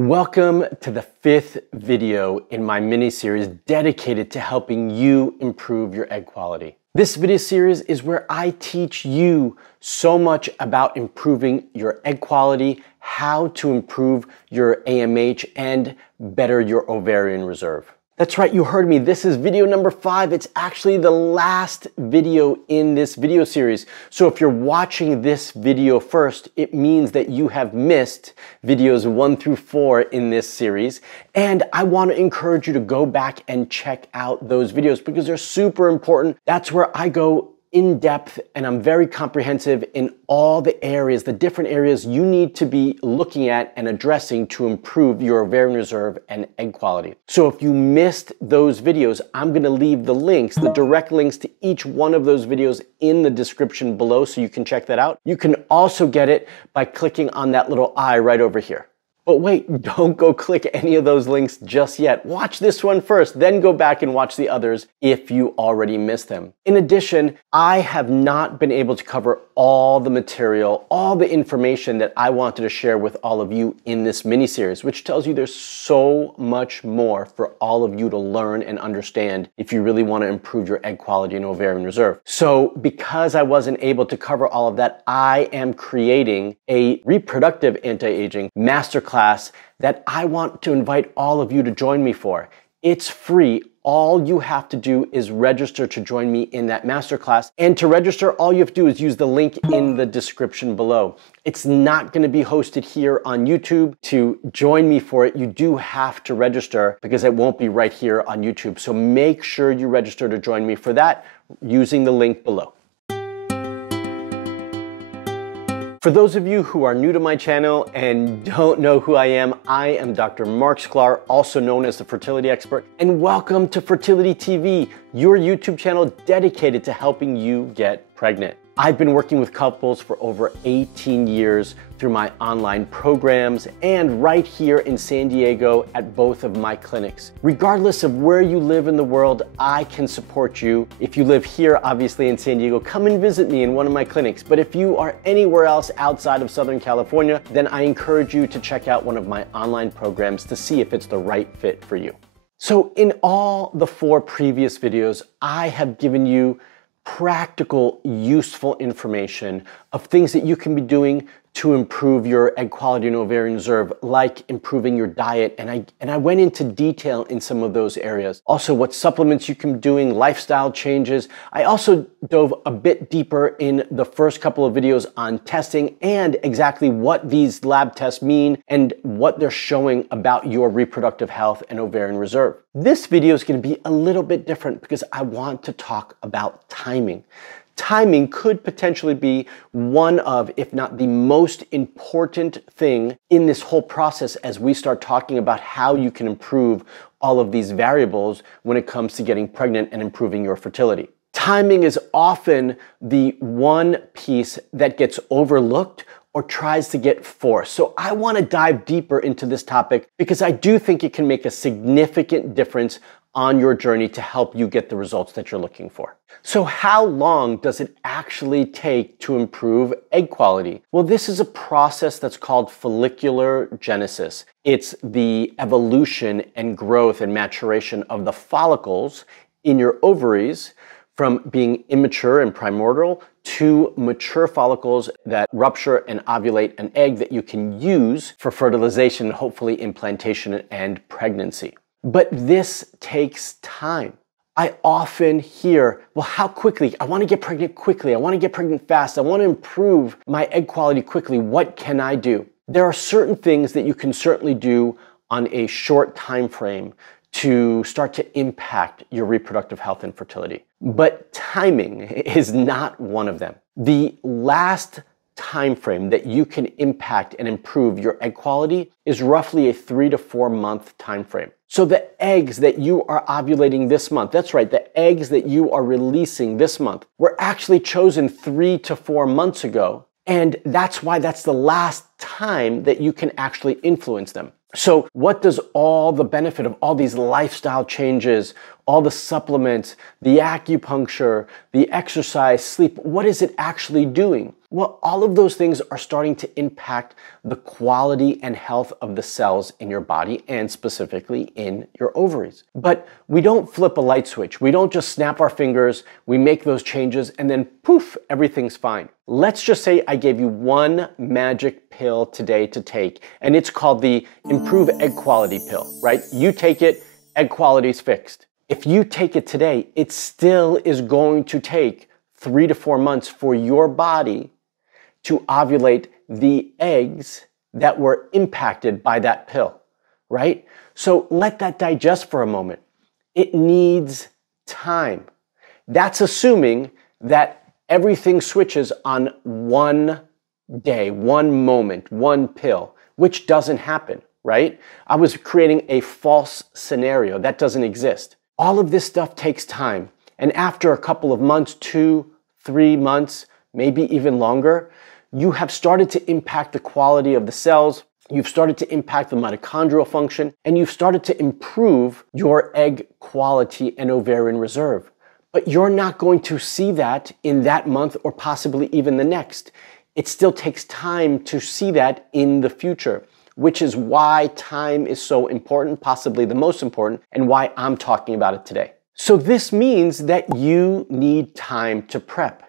Welcome to the 5th video in my mini-series dedicated to helping you improve your egg quality. This video series is where I teach you so much about improving your egg quality, how to improve your AMH, and better your ovarian reserve. That's right, you heard me. This is video number 5. It's actually the last video in this video series. So if you're watching this video first, it means that you have missed videos 1 through 4 in this series. And I want to encourage you to go back and check out those videos because they're super important. That's where I go in depth and I'm very comprehensive in all the areas, the different areas you need to be looking at and addressing to improve your ovarian reserve and egg quality. So if you missed those videos, I'm going to leave the links, the direct links to each one of those videos in the description below so you can check that out. You can also get it by clicking on that little eye right over here. But wait, don't go click any of those links just yet. Watch this one first, then go back and watch the others if you already missed them. In addition, I have not been able to cover all the material, all the information that I wanted to share with all of you in this mini-series, which tells you there's so much more for all of you to learn and understand if you really want to improve your egg quality and ovarian reserve. So because I wasn't able to cover all of that, I am creating a reproductive anti-aging masterclass that I want to invite all of you to join me for. It's free. All you have to do is register to join me in that masterclass. And to register, all you have to do is use the link in the description below. It's not going to be hosted here on YouTube. To join me for it, you do have to register because it won't be right here on YouTube. So make sure you register to join me for that using the link below. For those of you who are new to my channel and don't know who I am Dr. Marc Sklar, also known as the fertility expert, and welcome to Fertility TV, your YouTube channel dedicated to helping you get pregnant. I've been working with couples for over 18 years through my online programs and right here in San Diego at both of my clinics. Regardless of where you live in the world, I can support you. If you live here, obviously in San Diego, come and visit me in one of my clinics. But if you are anywhere else outside of Southern California, then I encourage you to check out one of my online programs to see if it's the right fit for you. So in all the 4 previous videos, I have given you practical, useful information of things that you can be doing to improve your egg quality and ovarian reserve, like improving your diet. And I went into detail in some of those areas. Also, what supplements you can be doing, lifestyle changes. I also dove a bit deeper in the first couple of videos on testing and exactly what these lab tests mean and what they're showing about your reproductive health and ovarian reserve. This video is going to be a little bit different because I want to talk about timing. Timing could potentially be one of, if not the most important thing in this whole process as we start talking about how you can improve all of these variables when it comes to getting pregnant and improving your fertility. Timing is often the one piece that gets overlooked or tries to get forced. So I want to dive deeper into this topic because I do think it can make a significant difference on your journey to help you get the results that you're looking for. So how long does it actually take to improve egg quality? Well, this is a process that's called follicular genesis. It's the evolution and growth and maturation of the follicles in your ovaries from being immature and primordial to mature follicles that rupture and ovulate an egg that you can use for fertilization, hopefully implantation and pregnancy. But this takes time. I often hear, well, how quickly? I want to get pregnant quickly. I want to get pregnant fast. I want to improve my egg quality quickly. What can I do? There are certain things that you can certainly do on a short time frame to start to impact your reproductive health and fertility. But timing is not one of them. The last time frame that you can impact and improve your egg quality is roughly a 3 to 4 month time frame. So the eggs that you are ovulating this month, that's right, the eggs that you are releasing this month were actually chosen 3 to 4 months ago. And that's why that's the last time that you can actually influence them. So what does all the benefit of all these lifestyle changes, all the supplements, the acupuncture, the exercise, sleep, what is it actually doing? Well, all of those things are starting to impact the quality and health of the cells in your body and specifically in your ovaries. But we don't flip a light switch. We don't just snap our fingers, we make those changes, and then poof, everything's fine. Let's just say I gave you one magic pill today to take, and it's called the Improve Egg Quality pill, right? You take it, egg quality's fixed. If you take it today, it still is going to take 3 to 4 months for your body to ovulate the eggs that were impacted by that pill, right? So let that digest for a moment. It needs time. That's assuming that everything switches on one day, one moment, one pill, which doesn't happen, right? I was creating a false scenario. That doesn't exist. All of this stuff takes time. And after a couple of months, 2, 3 months, maybe even longer, you have started to impact the quality of the cells, you've started to impact the mitochondrial function, and you've started to improve your egg quality and ovarian reserve. But you're not going to see that in that month or possibly even the next. It still takes time to see that in the future, which is why time is so important, possibly the most important, and why I'm talking about it today. So this means that you need time to prep.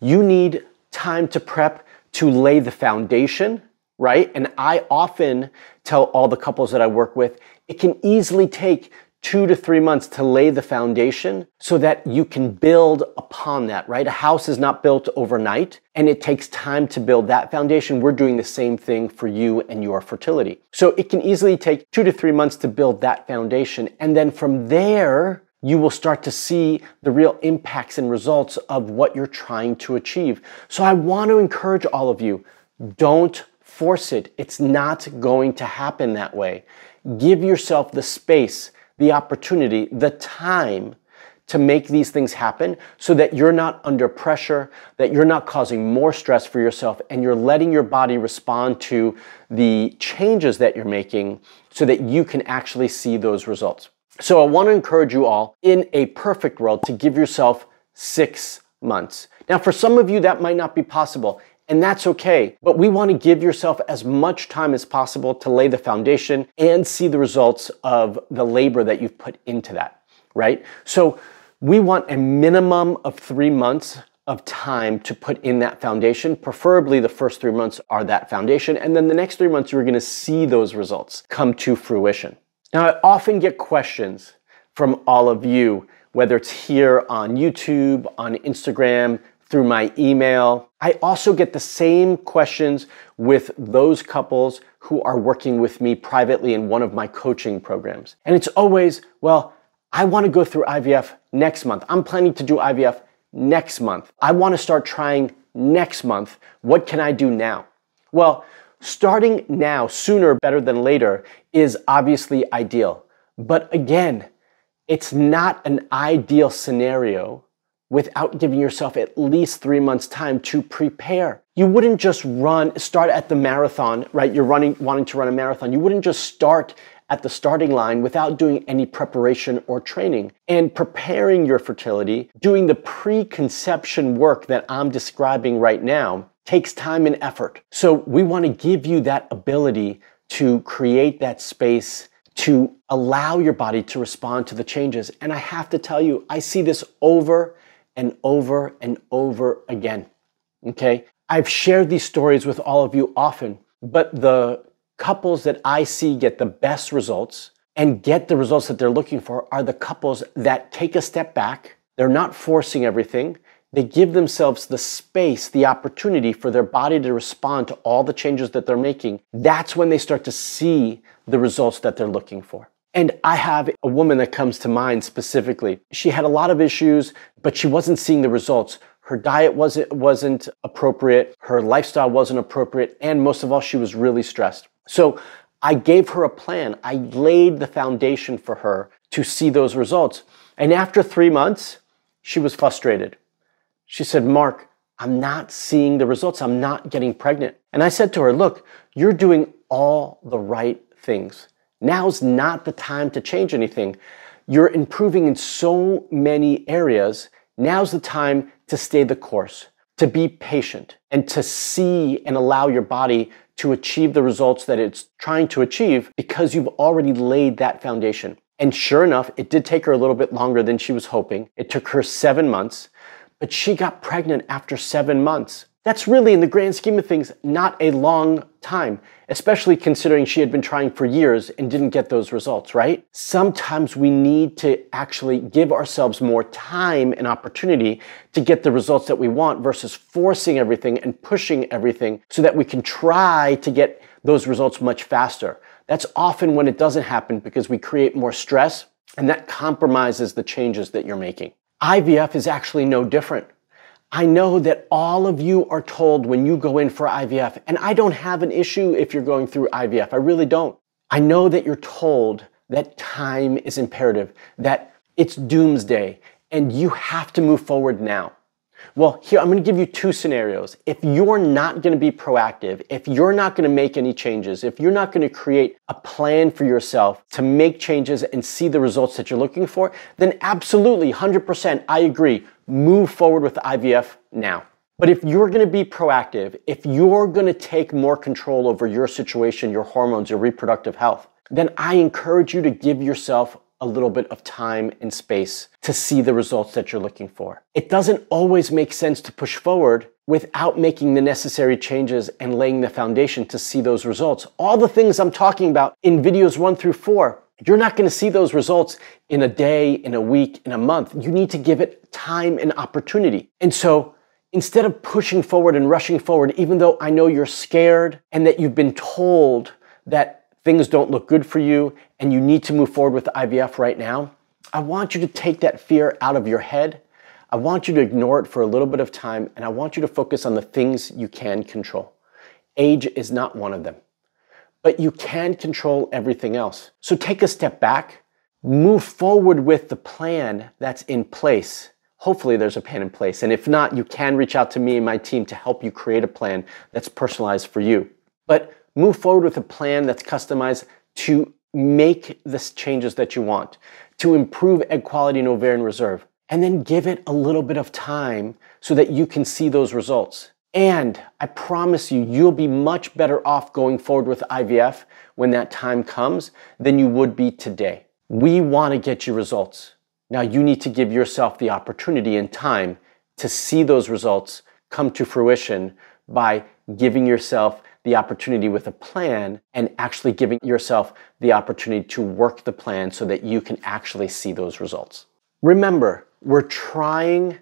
You need time to prep to lay the foundation, right? And I often tell all the couples that I work with, it can easily take 2 to 3 months to lay the foundation so that you can build upon that, right? A house is not built overnight, and it takes time to build that foundation. We're doing the same thing for you and your fertility. So it can easily take 2 to 3 months to build that foundation. And then from there, you will start to see the real impacts and results of what you're trying to achieve. So I want to encourage all of you, don't force it. It's not going to happen that way. Give yourself the space, the opportunity, the time to make these things happen so that you're not under pressure, that you're not causing more stress for yourself, and you're letting your body respond to the changes that you're making so that you can actually see those results. So I want to encourage you all, in a perfect world, to give yourself 6 months. Now, for some of you, that might not be possible, and that's okay. But we want to give yourself as much time as possible to lay the foundation and see the results of the labor that you've put into that, right? So we want a minimum of 3 months of time to put in that foundation. Preferably the first 3 months are that foundation, and then the next 3 months, you're going to see those results come to fruition. Now, I often get questions from all of you, whether it's here on YouTube, on Instagram, through my email. I also get the same questions with those couples who are working with me privately in one of my coaching programs. And it's always, well, I want to go through IVF next month. I'm planning to do IVF next month. I want to start trying next month. What can I do now? Well, starting now, sooner better than later, is obviously ideal. But again, it's not an ideal scenario without giving yourself at least 3 months time to prepare. You wouldn't just start at the marathon, right? You're wanting to run a marathon. You wouldn't just start at the starting line without doing any preparation or training. And preparing your fertility, doing the preconception work that I'm describing right now, takes time and effort. So we want to give you that ability to create that space to allow your body to respond to the changes. And I have to tell you, I see this over and over and over again, okay? I've shared these stories with all of you often, but the couples that I see get the best results and get the results that they're looking for are the couples that take a step back. They're not forcing everything. They give themselves the space, the opportunity for their body to respond to all the changes that they're making. That's when they start to see the results that they're looking for. And I have a woman that comes to mind specifically. She had a lot of issues, but she wasn't seeing the results. Her diet wasn't appropriate, her lifestyle wasn't appropriate, and most of all, she was really stressed. So I gave her a plan. I laid the foundation for her to see those results. And after 3 months, she was frustrated. She said, Mark, I'm not seeing the results. I'm not getting pregnant. And I said to her, look, you're doing all the right things. Now's not the time to change anything. You're improving in so many areas. Now's the time to stay the course. to be patient and to see and allow your body to achieve the results that it's trying to achieve because you've already laid that foundation. And sure enough, it did take her a little bit longer than she was hoping. It took her 7 months, but she got pregnant after 7 months. That's really, in the grand scheme of things, not a long time, especially considering she had been trying for years and didn't get those results, right? Sometimes we need to actually give ourselves more time and opportunity to get the results that we want versus forcing everything and pushing everything so that we can try to get those results much faster. That's often when it doesn't happen because we create more stress, and that compromises the changes that you're making. IVF is actually no different. I know that all of you are told when you go in for IVF, and I don't have an issue if you're going through IVF, I really don't. I know that you're told that time is imperative, that it's doomsday, and you have to move forward now. Well, here, I'm going to give you 2 scenarios. If you're not going to be proactive, if you're not going to make any changes, if you're not going to create a plan for yourself to make changes and see the results that you're looking for, then absolutely, 100%, I agree, move forward with IVF now. But if you're going to be proactive, if you're going to take more control over your situation, your hormones, your reproductive health, then I encourage you to give yourself a little bit of time and space to see the results that you're looking for. It doesn't always make sense to push forward without making the necessary changes and laying the foundation to see those results. All the things I'm talking about in videos 1 through 4, you're not going to see those results in a day, in a week, in a month. You need to give it time and opportunity. And so instead of pushing forward and rushing forward, even though I know you're scared and that you've been told that things don't look good for you and you need to move forward with IVF right now, I want you to take that fear out of your head. I want you to ignore it for a little bit of time, and I want you to focus on the things you can control. Age is not one of them, but you can control everything else. So take a step back, move forward with the plan that's in place. Hopefully there's a plan in place, and if not, you can reach out to me and my team to help you create a plan that's personalized for you. But move forward with a plan that's customized to make the changes that you want, to improve egg quality and ovarian reserve, and then give it a little bit of time so that you can see those results. And I promise you, you'll be much better off going forward with IVF when that time comes than you would be today. We want to get you results. Now you need to give yourself the opportunity and time to see those results come to fruition by giving yourself the opportunity with a plan and actually giving yourself the opportunity to work the plan so that you can actually see those results. Remember, we're trying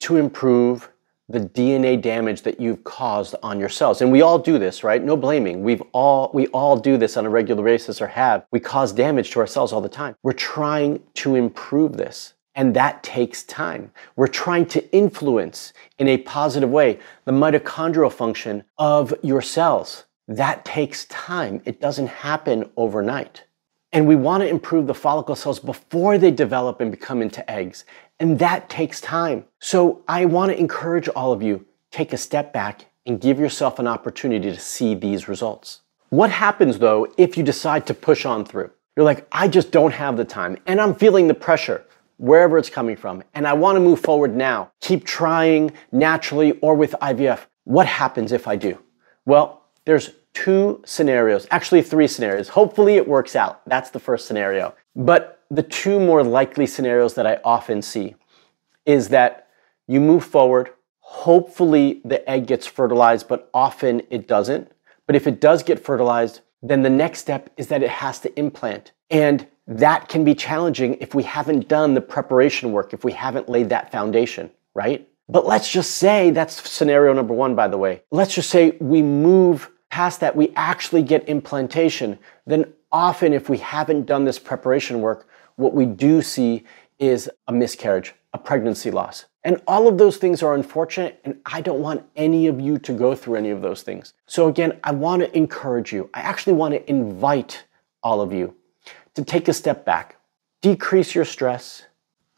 to improve the DNA damage that you've caused on your cells. And we all do this, right? No blaming. We all do this on a regular basis or have. We cause damage to our cells all the time. We're trying to improve this. And that takes time. We're trying to influence in a positive way the mitochondrial function of your cells. That takes time. It doesn't happen overnight. And we want to improve the follicle cells before they develop and become into eggs. And that takes time. So I want to encourage all of you, take a step back and give yourself an opportunity to see these results. What happens though if you decide to push on through? You're like, I just don't have the time and I'm feeling the pressure, wherever it's coming from, and I want to move forward now. Keep trying naturally or with IVF. What happens if I do? Well, there's 2 scenarios, actually 3 scenarios. Hopefully it works out. That's the first scenario. But the 2 more likely scenarios that I often see is that you move forward, hopefully the egg gets fertilized, but often it doesn't. But if it does get fertilized, then the next step is that it has to implant. And that can be challenging if we haven't done the preparation work, if we haven't laid that foundation, right? But let's just say, that's scenario number 1, by the way. Let's just say we move past that, we actually get implantation. Then often if we haven't done this preparation work, what we do see is a miscarriage, a pregnancy loss. And all of those things are unfortunate, and I don't want any of you to go through any of those things. So again, I want to encourage you. I actually want to invite all of you to take a step back, decrease your stress,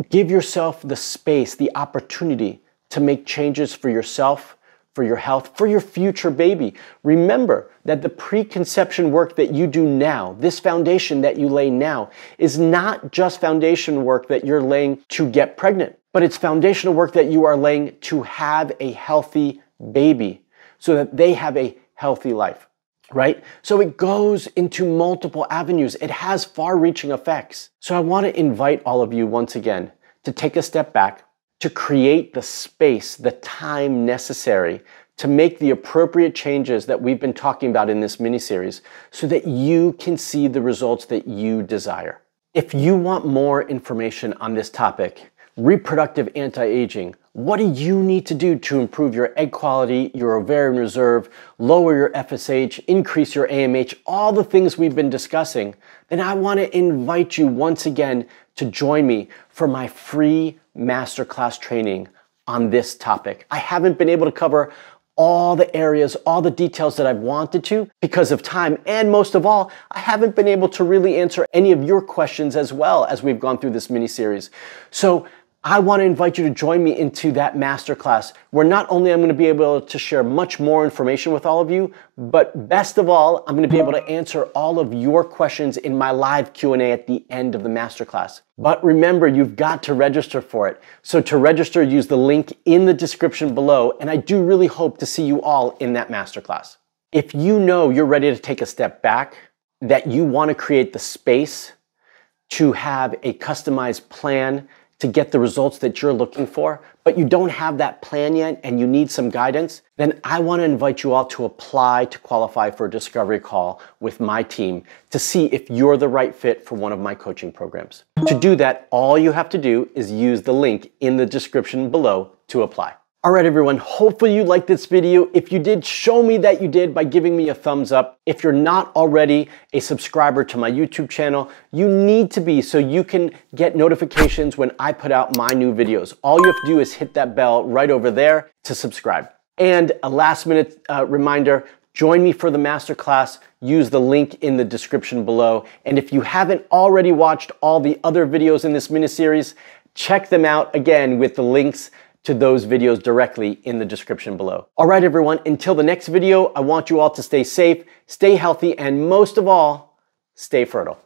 give yourself the space, the opportunity to make changes for yourself, for your health, for your future baby. Remember that the preconception work that you do now, this foundation that you lay now, is not just foundation work that you're laying to get pregnant, but it's foundational work that you are laying to have a healthy baby so that they have a healthy life, right? So it goes into multiple avenues. It has far-reaching effects. So I want to invite all of you once again to take a step back, to create the space, the time necessary to make the appropriate changes that we've been talking about in this mini-series so that you can see the results that you desire. If you want more information on this topic, reproductive anti-aging, what do you need to do to improve your egg quality, your ovarian reserve, lower your FSH, increase your AMH, all the things we've been discussing, then I want to invite you once again to join me for my free masterclass training on this topic. I haven't been able to cover all the areas, all the details that I've wanted to because of time, and most of all, I haven't been able to really answer any of your questions as well as we've gone through this mini-series. So I want to invite you to join me into that masterclass where not only I'm going to be able to share much more information with all of you, but best of all, I'm going to be able to answer all of your questions in my live Q&A at the end of the masterclass. But remember, you've got to register for it. So to register, use the link in the description below, and I do really hope to see you all in that masterclass. If you know you're ready to take a step back, that you want to create the space to have a customized plan to get the results that you're looking for, but you don't have that plan yet and you need some guidance, then I want to invite you all to apply to qualify for a discovery call with my team to see if you're the right fit for one of my coaching programs. To do that, all you have to do is use the link in the description below to apply. All right, everyone, hopefully you liked this video. If you did, show me that you did by giving me a thumbs up. If you're not already a subscriber to my YouTube channel, you need to be so you can get notifications when I put out my new videos. All you have to do is hit that bell right over there to subscribe. And a last minute reminder, join me for the masterclass. Use the link in the description below. And if you haven't already watched all the other videos in this mini-series, check them out again with the links to those videos directly in the description below. All right, everyone, until the next video, I want you all to stay safe, stay healthy, and most of all, stay fertile.